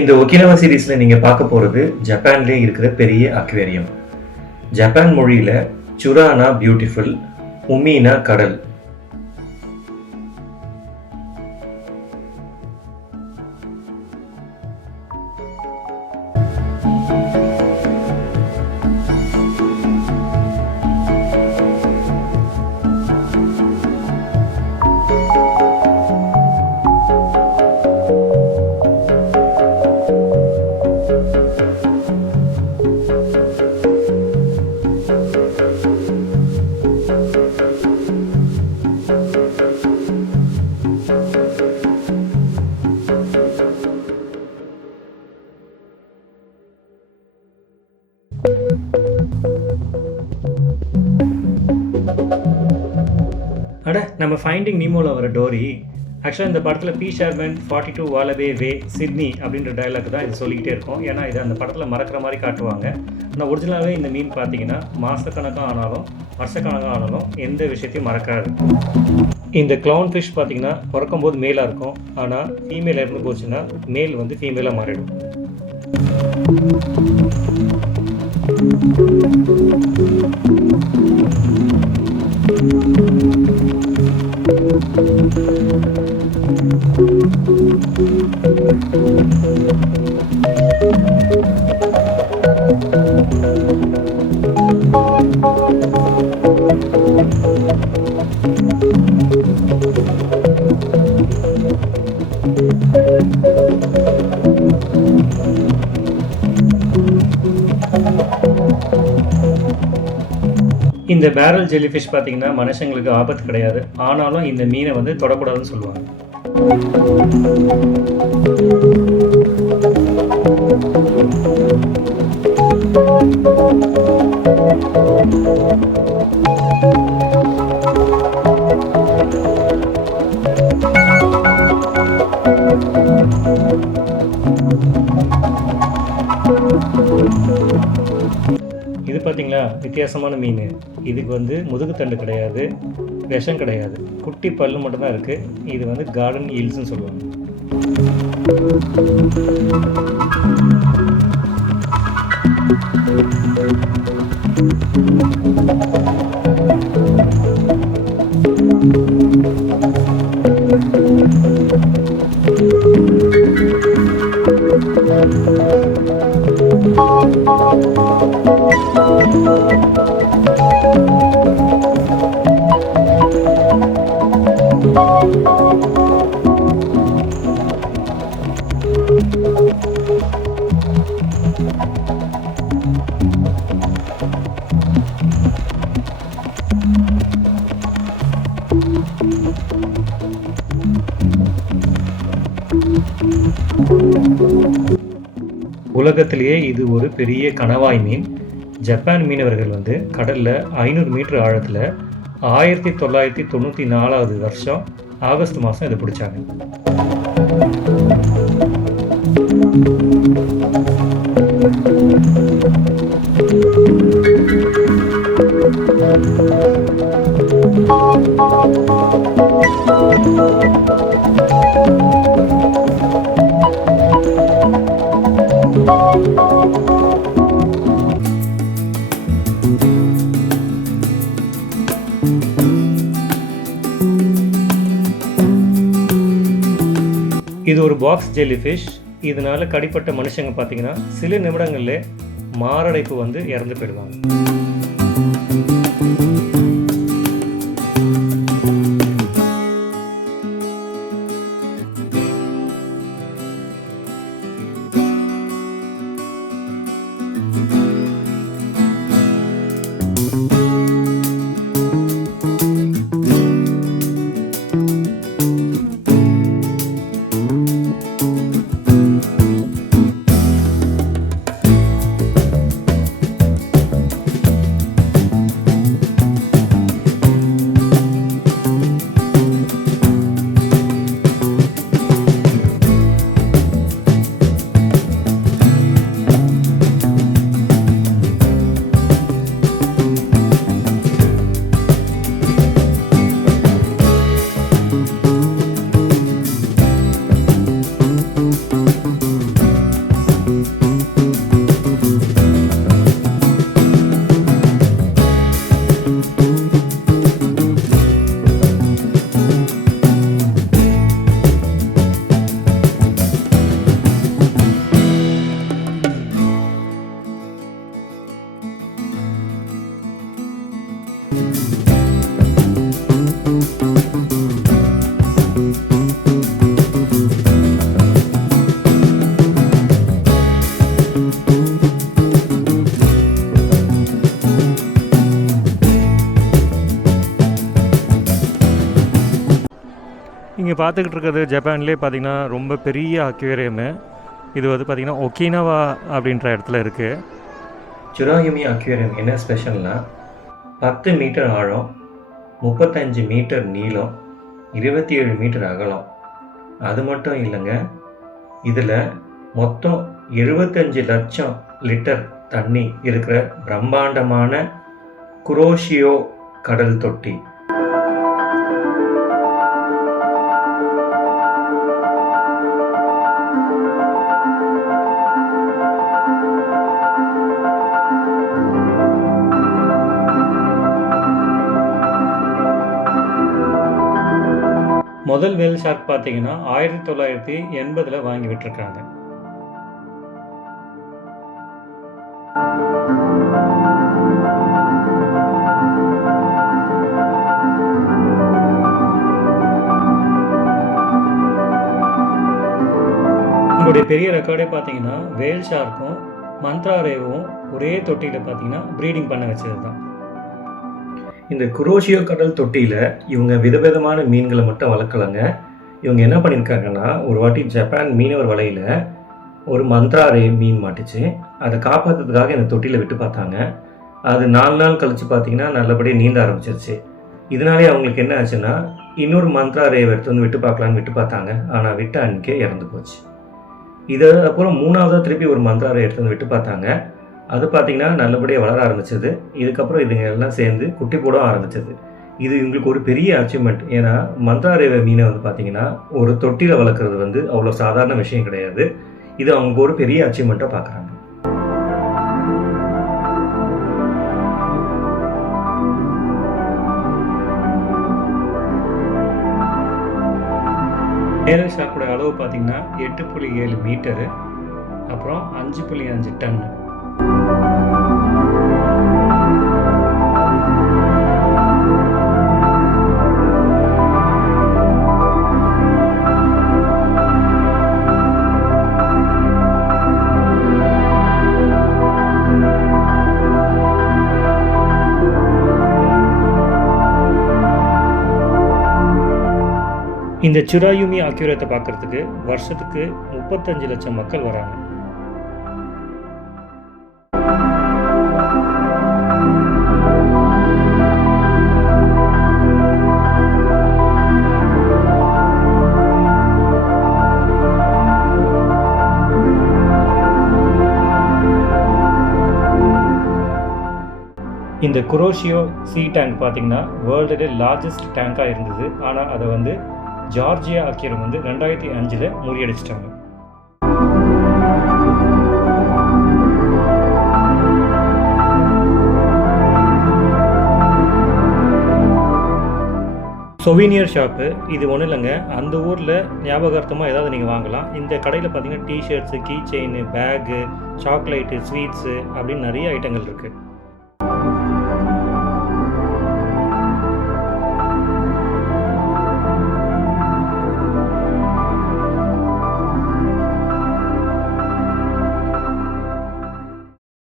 இந்த ஒகினவா சீரீஸ்ல நீங்க பார்க்க போறது ஜப்பான்லயே இருக்கிற பெரிய அக்வேரியம். ஜப்பான் மொழியில சுரானா பியூட்டிஃபுல், உமினா கடல். நம்ம ஃபைண்டிங் நீமோவில் வர டோரி ஆக்சுவலாக இந்த படத்தில் பி ஷேர்மன் 42 வாலவே வே சிட்னி அப்படின்ற டைலாக் தான் இது சொல்லிக்கிட்டே இருக்கும். ஏன்னா இது அந்த படத்தில் மறக்கிற மாதிரி காட்டுவாங்க. ஆனால் ஒரிஜினலாகவே இந்த மீன் பார்த்தீங்கன்னா மாதக்கணக்காக ஆனாலும் வருஷக்கணக்காக ஆனாலும் எந்த விஷயத்தையும் மறக்காது. இந்த க்ளவுன் ஃபிஷ் பார்த்தீங்கன்னா பிறக்கும்போது மேலாக இருக்கும், ஆனால் ஃபீமேல் இருந்து போச்சுன்னா மேல் வந்து ஃபீமேலாக மாறிடும். இந்த பேரல் ஜெல்லிஃபிஷ் பார்த்தீங்கன்னா மனுஷங்களுக்கு ஆபத்து கிடையாது, ஆனாலும் இந்த மீனை வந்து தொடக்கூடாதுன்னு சொல்லுவாங்க. இது பார்த்தீங்களா வித்தியாசமான மீன். இதுக்கு வந்து முதுகுத்தண்டு கிடையாது, விஷம் கிடையாது, குட்டி பல்லு மட்டும்தான் இருக்குது. இது வந்து கார்டன் ஈல்ஸ்ன்னு சொல்லுவாங்க. உலகத்திலேயே இது ஒரு பெரிய கணவாய் மீன். ஜப்பான் மீனவர்கள் வந்து கடலில் 500 மீட்டர் ஆழத்தில் 1994 வருஷம் ஆகஸ்ட் மாதம் இதை பிடிச்சாங்க. இது ஒரு பாக்ஸ் ஜெல்லிஃபிஷ். இதனால கடிப்பட்ட மனுஷங்க பார்த்தீங்கன்னா சில நிமிடங்களில் மாரடைப்பு வந்து இறந்து போயிடுவாங்க. நீங்கள் பார்த்துக்கிட்டு இருக்கிறது ஜப்பான்லேயே பார்த்தீங்கன்னா ரொம்ப பெரிய அக்வேரியமு. இது வந்து பார்த்திங்கன்னா ஒகினவா அப்படின்ற இடத்துல இருக்குது. சுராயுமி அக்வேரியம் என்ன ஸ்பெஷல்னால் 10 மீட்டர் ஆழம், 35 மீட்டர் நீளம், 27 மீட்டர் அகலம். அது மட்டும் இல்லைங்க, இதில் மொத்தம் 75 லட்சம் லிட்டர் தண்ணி இருக்கிற பிரம்மாண்டமான குரோஷியோ கடல் தொட்டி. முதல் வேல் ஷார்க் பார்த்தீங்கன்னா 1980 வாங்கி விட்டுருக்காங்க. உங்களுடைய பெரிய ரெக்கார்டே பார்த்தீங்கன்னா வேல் ஷார்க்கும் மந்த்ரா ரேவும் ஒரே தொட்டியில் பார்த்தீங்கன்னா ப்ரீடிங் பண்ண வச்சது தான். இந்த குரோஷியோ கடல் தொட்டியில் இவங்க விதவிதமான மீன்களை மட்டும் வளர்க்கலைங்க. இவங்க என்ன பண்ணியிருக்காங்கன்னா, ஒரு வாட்டி ஜப்பான் மீனவர் வலையில் ஒரு மந்த்ரா ரே மீன் மாட்டுச்சு. அதை காப்பாற்றுறதுக்காக இந்த தொட்டியில் விட்டு பார்த்தாங்க. அது 4 நாள் கழித்து பார்த்தீங்கன்னா நல்லபடியாக நீந்த ஆரம்பிச்சிருச்சு. இதனாலே அவங்களுக்கு என்ன ஆச்சுன்னா, இன்னொரு மந்த்ரா ரேவை எடுத்து வந்து விட்டு பார்க்கலான்னு விட்டு பார்த்தாங்க. ஆனால் விட்ட அன்றைக்கே இறந்து போச்சு. இதை அப்புறம் 3ஆவதாக திருப்பி ஒரு மந்த்ரா ரே எடுத்து வந்து விட்டு பார்த்தாங்க. அது பார்த்திங்கன்னா நல்லபடியாக வளர ஆரம்பிச்சது. இதுக்கப்புறம் இதுங்க எல்லாம் சேர்ந்து குட்டி போட ஆரம்பிச்சது. இது இவங்களுக்கு ஒரு பெரிய அச்சீவ்மெண்ட். ஏன்னா மந்த்ரா ரேவை மீனை வந்து பார்த்திங்கன்னா ஒரு தொட்டியில் வளர்க்குறது வந்து அவ்வளோ சாதாரண விஷயம் கிடையாது. இது அவங்க ஒரு பெரிய அச்சீவ்மெண்ட்டாக பார்க்குறாங்க. வேல் ஷார்க்கோட அளவு பார்த்திங்கன்னா 8.7 மீட்டரு, அப்புறம் 5.5 டன்னு. இந்த சுராயுமி அக்வேரியத்தை பார்க்குறதுக்கு வருஷத்துக்கு 35 லட்சம் மக்கள் வராங்க. இந்த குரோஷியோ சீ டேங்க் பார்த்தீங்கன்னா வேர்ல்டுலே லார்ஜஸ்ட் டேங்காக இருந்தது. ஆனால் அதை வந்து ஜார்ஜியா அக்வேரியம் வந்து 2005 முறியடிச்சிட்டாங்க. சொவீனியர் ஷாப்பு இது ஒன்றும் இல்லைங்க, அந்த ஊரில் ஞாபகார்த்தமாக ஏதாவது நீங்கள் வாங்கலாம். இந்த கடையில் பார்த்தீங்கன்னா T shirts, key chain, bag, chocolate, sweets அப்படின்னு நிறைய ஐட்டங்கள் இருக்குது.